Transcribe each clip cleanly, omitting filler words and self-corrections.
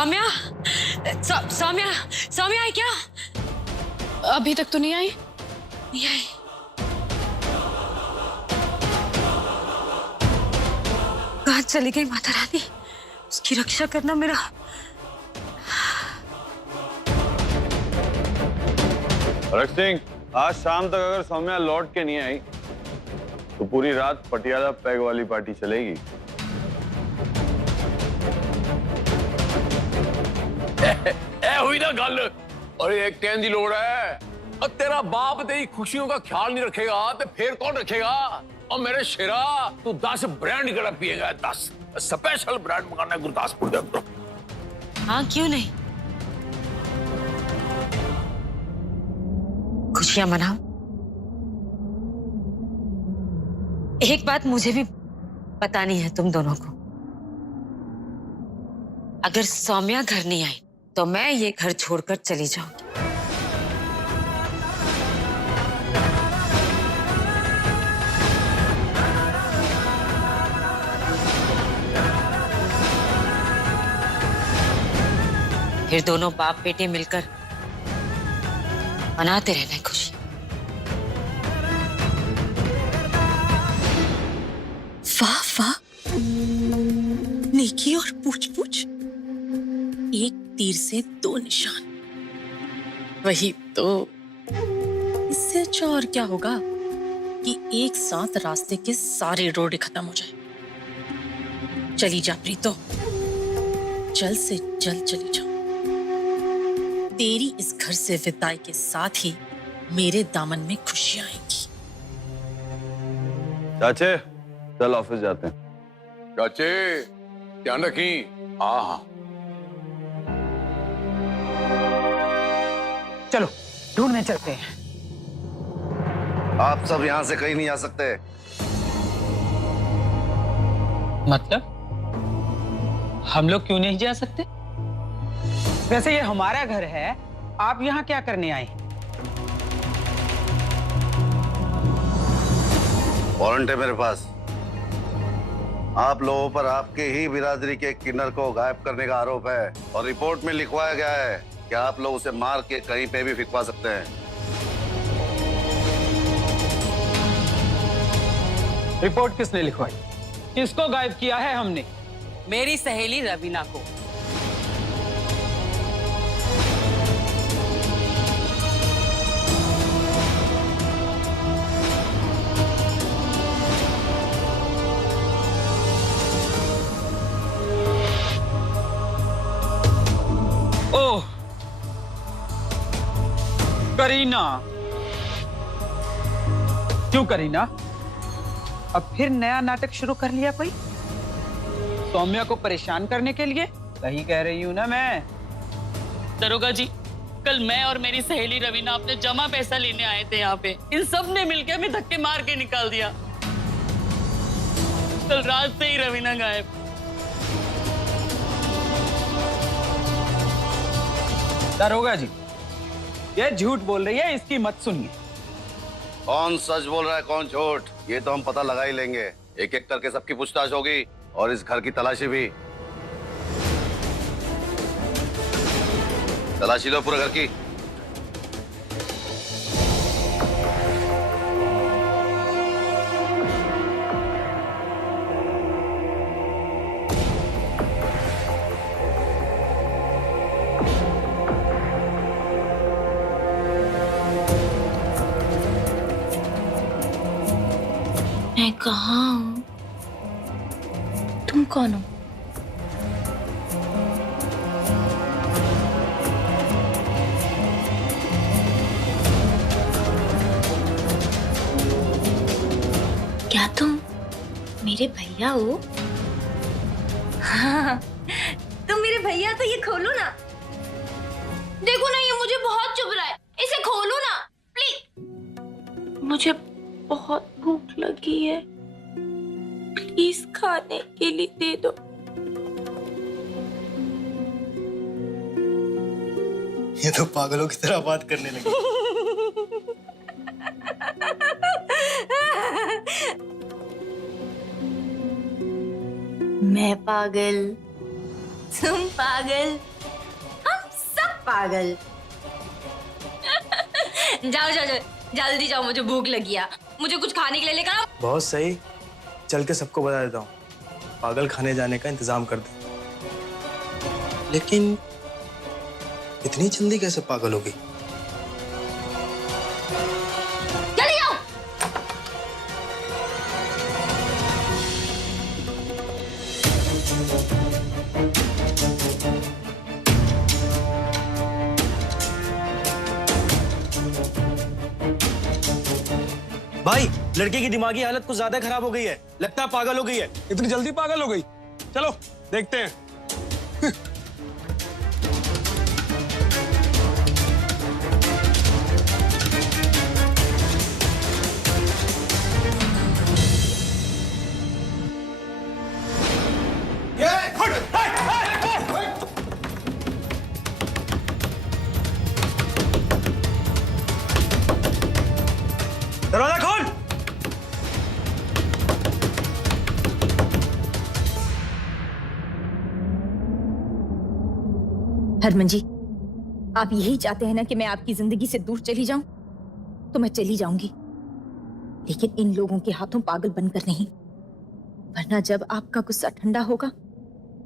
सौम्या, सौम्या, सौम्या आई क्या? अभी तक तो नहीं आई। नहीं आई। कहाँ चली गई माता रानी? उसकी रक्षा करना मेरा। भरत सिंह, आज शाम तक अगर सौम्या लौट के नहीं आई तो पूरी रात पटियाला पैग वाली पार्टी चलेगी। ए हुई ना गल। और एक कहने की लोड़ है। और तेरा बाप तेरी खुशियों का ख्याल नहीं रखेगा तो फिर कौन रखेगा? और मेरे शेरा, तू 10 ब्रांड गड़ा पिएगा, 10 स्पेशल ब्रांड मंगाना है गुरदासपुर के अंदर। हाँ, क्यों नहीं? खुशियां मनाओ। एक बात मुझे भी बतानी है तुम दोनों को। अगर सौम्या घर नहीं आई तो मैं ये घर छोड़कर चली जाऊंगी। फिर दोनों बाप बेटे मिलकर मनाते रहना है खुशी। वाह वाह, नेकी और पूछ पूछ, एक तीर से 2 निशान। वही तो, इससे अच्छा और क्या होगा कि एक साथ रास्ते के सारे रोड खत्म हो जाए। चली जा प्रीतो, जल्द से जल्द चली जाओ। तेरी इस घर से विदाई के साथ ही मेरे दामन में खुशियां आएंगी। चाचे, चल ऑफिस जाते हैं। चाचे ध्यान रखी। हाँ हाँ, चलो ढूंढने चलते हैं। आप सब यहाँ से कहीं नहीं जा सकते। मतलब हम लोग क्यों नहीं जा सकते? वैसे ये हमारा घर है, आप यहाँ क्या करने आए? वारंट है मेरे पास। आप लोगों पर आपके ही बिरादरी के किन्नर को गायब करने का आरोप है और रिपोर्ट में लिखवाया गया है कि आप लोग उसे मार के कहीं पे भी फिकवा सकते हैं। रिपोर्ट किसने लिखवाई? किसको गायब किया है हमने? मेरी सहेली रवीना को। ओह, करीना। क्यों करीना? अब फिर नया नाटक शुरू कर लिया कोई? सौम्या को परेशान करने के लिए? सही कह रही हूं ना मैं? दरोगा जी, कल मैं और मेरी सहेली रवीना अपने जमा पैसा लेने आए थे यहाँ पे। इन सब ने मिलकर हमें धक्के मार के निकाल दिया। कल रात से ही रवीना गायब। दरोगा जी, ये झूठ बोल रही है, इसकी मत सुनिए। कौन सच बोल रहा है, कौन झूठ, ये तो हम पता लगा ही लेंगे। एक एक करके सबकी पूछताछ होगी और इस घर की तलाशी भी। तलाशी लो पूरे घर की। मैं कहाँ हूँ? तुम कौन हो? क्या तुम मेरे भैया हो? हाँ, तुम मेरे भैया तो ये खोलो ना। देखो ना, ये मुझे बहुत चुभ रहा है, इसे खोलो ना प्लीज। मुझे बहुत भूख लगी है, प्लीज खाने के लिए दे दो। ये तो पागलों की तरह बात करने लगी। मैं पागल, तुम पागल, पागल। जाओ जाओ जाओ, जल्दी जाओ, मुझे भूख लगी है। मुझे कुछ खाने के लिए लेकर आओ। बहुत सही, चल के सबको बता देता हूँ, पागल खाने जाने का इंतजाम कर दे। लेकिन इतनी जल्दी कैसे पागल हो गई? जल्दी जाओ। भाई, लड़के की दिमागी हालत कुछ ज्यादा खराब हो गई है, लगता है पागल हो गई है। इतनी जल्दी पागल हो गई? चलो देखते हैं। दरवाजा खोल। हरमन जी, आप यही चाहते हैं ना कि मैं आपकी जिंदगी से दूर चली जाऊं? तो मैं चली जाऊंगी, लेकिन इन लोगों के हाथों पागल बनकर नहीं। वरना जब आपका गुस्सा ठंडा होगा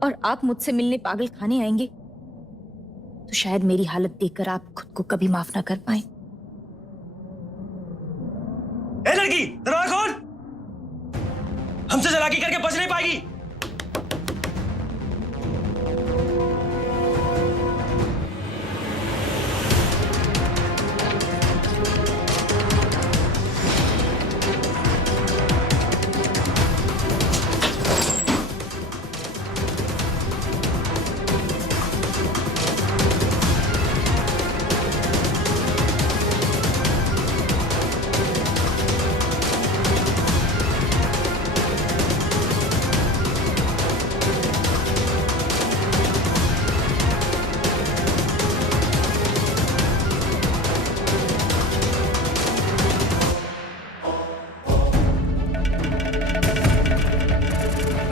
और आप मुझसे मिलने पागल खाने आएंगे, तो शायद मेरी हालत देखकर आप खुद को कभी माफ ना कर पाए। ए लड़की, दरवाजा खोल। हमसे चालाकी करके बच नहीं पाएगी।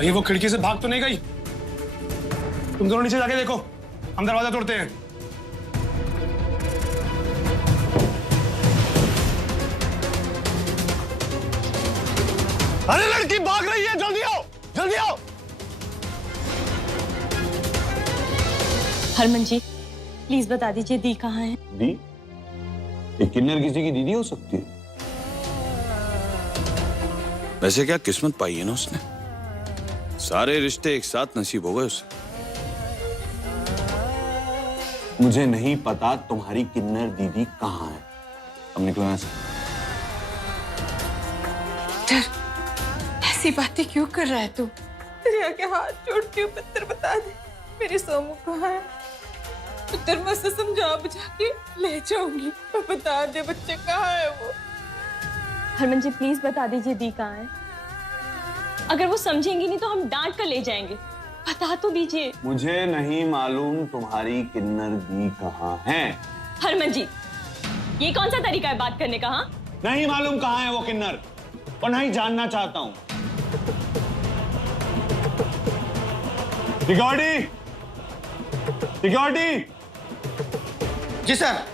ये वो खिड़की से भाग तो नहीं गई? तुम दोनों नीचे जाके देखो, हम दरवाजा तोड़ते हैं। अरे लड़की भाग रही है, जल्दी आओ, जल्दी आओ। हरमन जी, प्लीज बता दीजिए दी कहाँ है? दी? ये किन्नर किसी की दीदी हो सकती है? वैसे क्या किस्मत पाई है ना उसने, सारे रिश्ते एक साथ नसीब हो गए उसे। मुझे नहीं पता तुम्हारी किन्नर दीदी कहाँ है। अब निकलो यहाँ से। ऐसी बातें क्यों कर रहा है तू? तेरे आगे हाथ जोड़ती हूँ, पुत्र बता दे मेरी सोमू कहाँ है। पुत्र मैं उसे समझा बुझा के ले जाऊंगी, पर बता दे बच्चे कहाँ है वो। हरमन जी प्लीज बता दीजिए दी कहाँ है। अगर वो समझेंगी नहीं तो हम डांट कर ले जाएंगे, बता तो दीजिए। मुझे नहीं मालूम तुम्हारी किन्नर दी कहाँ है। हरमन जी, ये कौन सा तरीका है बात करने का? हाँ, नहीं मालूम कहाँ है वो किन्नर, और नहीं जानना चाहता हूँ। Security, security. जी सर।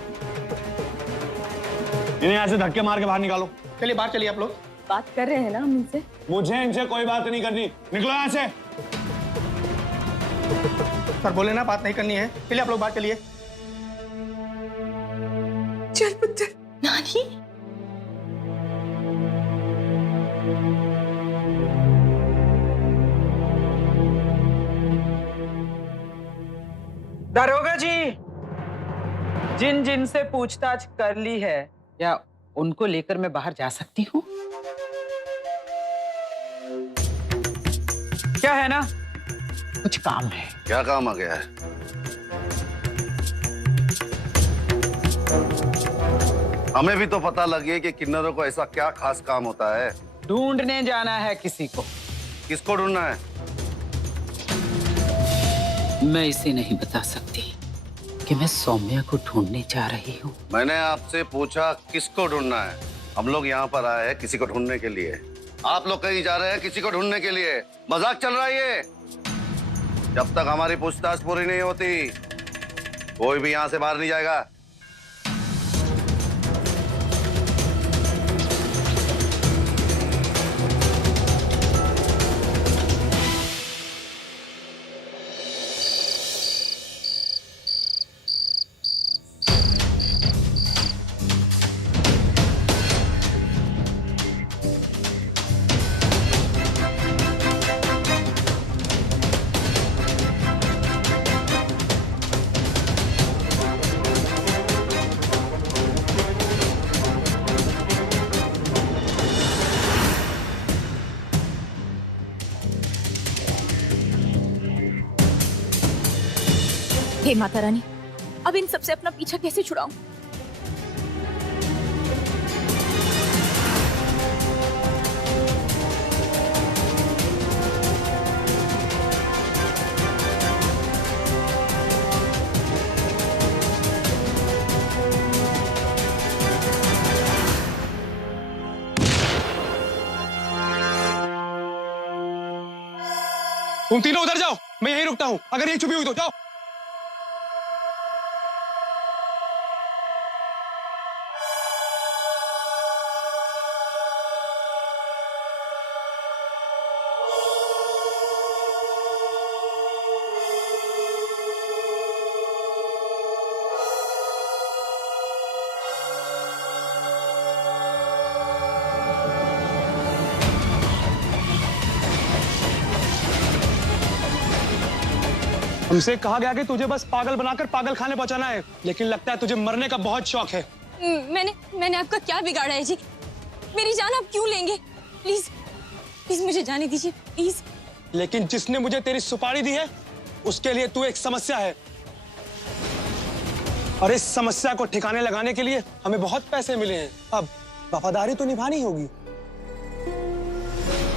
इन्हें यहाँ से धक्के मार के बाहर निकालो। चलिए बाहर चलिए आप लोग। बात कर रहे हैं ना हम इनसे। मुझे इनसे कोई बात नहीं करनी, निकलो यहाँ से। सर बोले ना बात नहीं करनी है, चलिए आप लोग बाहर चलिए। चल पुत्र। नानी, दरोगा जी, जिन जिन से पूछताछ कर ली है, क्या उनको लेकर मैं बाहर जा सकती हूँ? क्या है ना, कुछ काम है। क्या काम आ गया है? हमें भी तो पता लगे कि किन्नरों को ऐसा क्या खास काम होता है। ढूंढने जाना है किसी को। किसको ढूंढना है? मैं इसे नहीं बता सकती कि मैं सौम्या को ढूंढने जा रही हूँ। मैंने आपसे पूछा किसको ढूंढना है। हम लोग यहाँ पर आए हैं किसी को ढूंढने के लिए, आप लोग कहीं जा रहे हैं किसी को ढूंढने के लिए। मजाक चल रहा है ये? जब तक हमारी पूछताछ पूरी नहीं होती कोई भी यहाँ से बाहर नहीं जाएगा। हे माता रानी, अब इन सबसे अपना पीछा कैसे छुड़ाऊं? तुम तीनों उधर जाओ, मैं यहीं रुकता हूँ। अगर ये छुपी हुई तो जाओ। हमसे कहा गया कि तुझे बस पागल बनाकर पागल खाने पहुंचाना है, लेकिन लगता है तुझे मरने का बहुत शौक है। मैंने आपका क्या बिगाड़ा है जी? मेरी जान आप क्यों लेंगे? प्लीज प्लीज मुझे जाने दीजिए, प्लीज। लेकिन जिसने मुझे तेरी सुपारी दी है उसके लिए तू एक समस्या है, और इस समस्या को ठिकाने लगाने के लिए हमें बहुत पैसे मिले हैं। अब वफादारी तो निभानी होगी।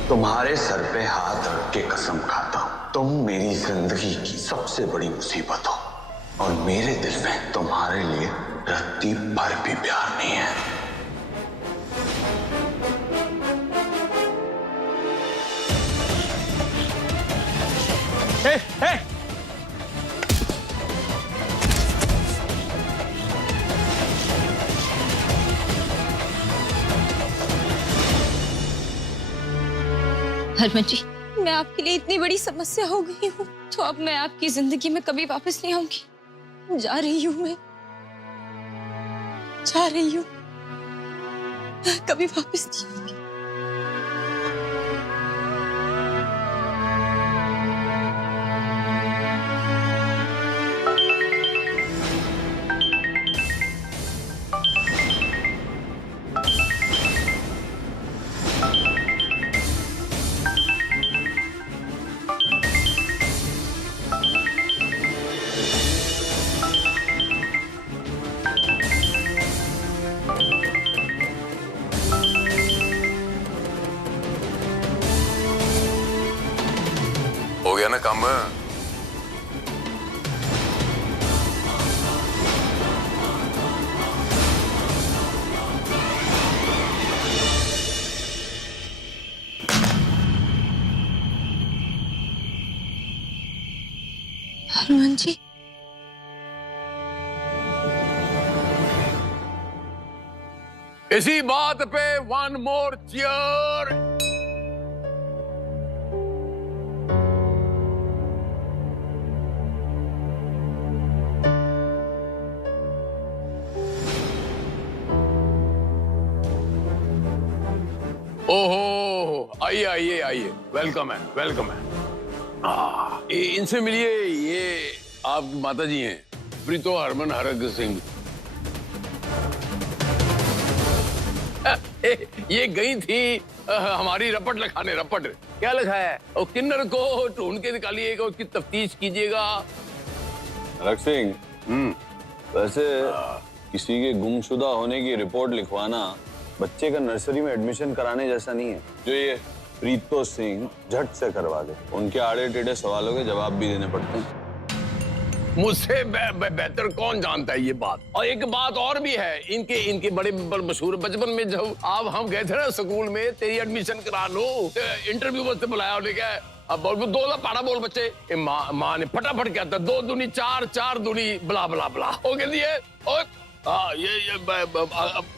तुम्हारे सर पे हाथ रख के कसम खाता हूं, तुम मेरी जिंदगी की सबसे बड़ी मुसीबत हो, और मेरे दिल में तुम्हारे लिए रत्ती भर भी प्यार नहीं है। ए, ए! हरमन जी, मैं आपके लिए इतनी बड़ी समस्या हो गई हूँ, तो अब मैं आपकी जिंदगी में कभी वापस नहीं आऊंगी। जा रही हूँ, मैं जा रही हूँ, कभी वापस नहीं आऊंगी। हो गया ना काम? हनुमान जी, इसी बात पे वन मोर चीयर। ओहो, आइए आइए आइए, वेलकम है, वेलकम है। इनसे मिलिए, ये आप माता जी हैं, प्रीतो हरमन हरग सिंह। ये गई थी हमारी रपट लिखाने। रपट क्या लिखा है? और किन्नर को ढूंढ के निकालिएगा, उसकी तफ्तीश कीजिएगा। हरग सिंह, वैसे किसी के गुमशुदा होने की रिपोर्ट लिखवाना बच्चे का नर्सरी में एडमिशन कराने जैसा नहीं है। जो ये प्रीतो सिंह झट से करवा दे, उनके आड़े टेढ़े सवालों के जवाब भी देने पड़ते हैं। मुझसे बेहतर कौन जानता है ये बात। और एक बात और भी है, इनके बड़े मशहूर, बचपन में जब हम गए थे ना स्कूल में तेरी एडमिशन करानो, इंटरव्यू वास्ते बुलाया उन्हें, क्या अब बोल 2 दा पाड़ा बोल बच्चे, माँ ने फटाफट कहता 2 दूनी 4, 4 दूनी बला बला बला हो गई है। और ये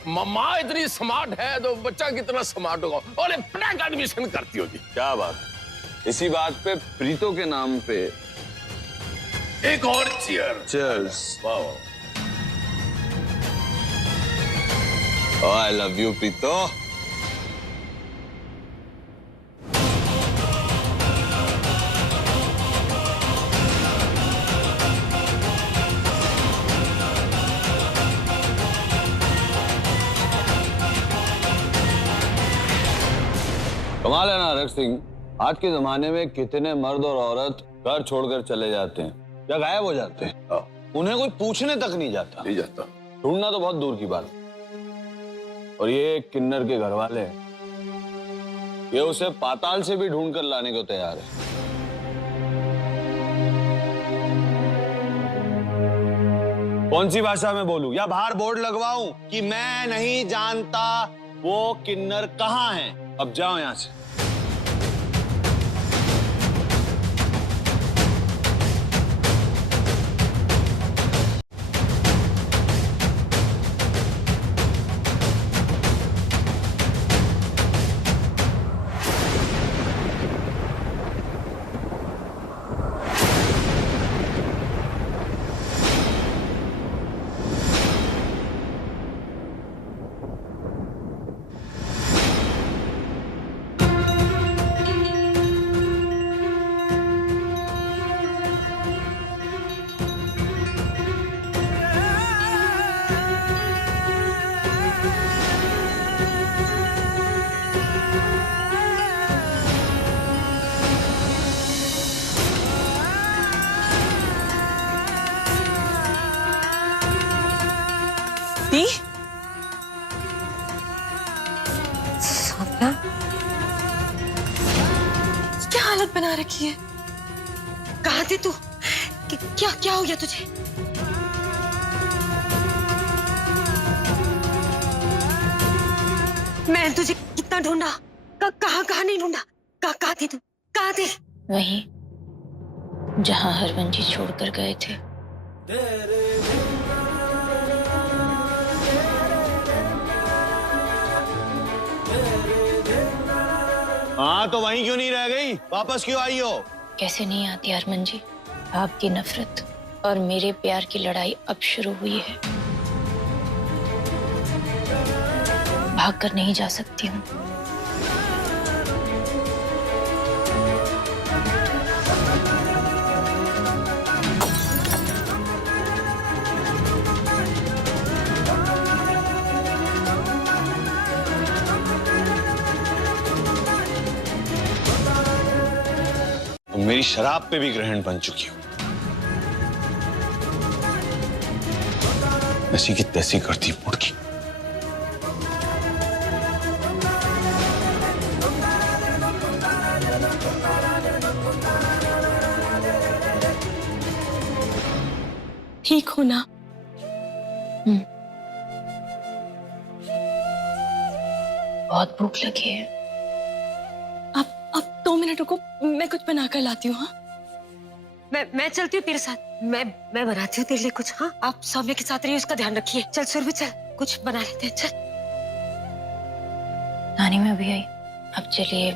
माँ इतनी स्मार्ट है तो बच्चा कितना स्मार्ट होगा, और फटाक एडमिशन करती होगी। क्या बात, इसी बात पे प्रीतो के नाम पे एक और cheer. Cheers. Wow, I love you Preeto. कमाल है ना रख सिंह, आज के जमाने में कितने मर्द और औरत घर छोड़कर चले जाते हैं या गायब हो जाते हैं, उन्हें कोई पूछने तक नहीं जाता। ढूंढना तो बहुत दूर की बात। और ये किन्नर के घर वाले, ये उसे पाताल से भी ढूंढ कर लाने को तैयार है। कौन सी भाषा में बोलूं या बाहर बोर्ड लगवाऊं कि मैं नहीं जानता वो किन्नर कहाँ है? अब जाओ यहां से। सौम्या, क्या हालत बना रखी है? कहाँ थी तू? क्या क्या हो गया तुझे? मैं तुझे कितना ढूंढा, कहाँ नहीं ढूंढा, कहाँ थी तू? कहाँ थी? वहीं जहां हरवंशी छोड़कर गए थे। हाँ, तो वहीं क्यों नहीं रह गई? वापस क्यों आई हो? कैसे नहीं आती हरमन जी, आपकी नफरत और मेरे प्यार की लड़ाई अब शुरू हुई है। भाग कर नहीं जा सकती हूँ। मेरी शराब पे भी ग्रहण बन चुकी हूं। ऐसी की तैसी करती मुड़की। ठीक हो ना? बहुत भूख लगी है। आप 2 मिनट रुको, मैं कुछ बना कर लाती हूँ। हाँ, मैं चलती हूँ तेरे साथ। मैं बनाती हूँ तेरे लिए कुछ। हाँ, आप सौम्या के साथ रहिए, उसका ध्यान रखिए। चल सुरभि, चल कुछ बना लेते हैं। चल। नानी में भी आई। अब चलिए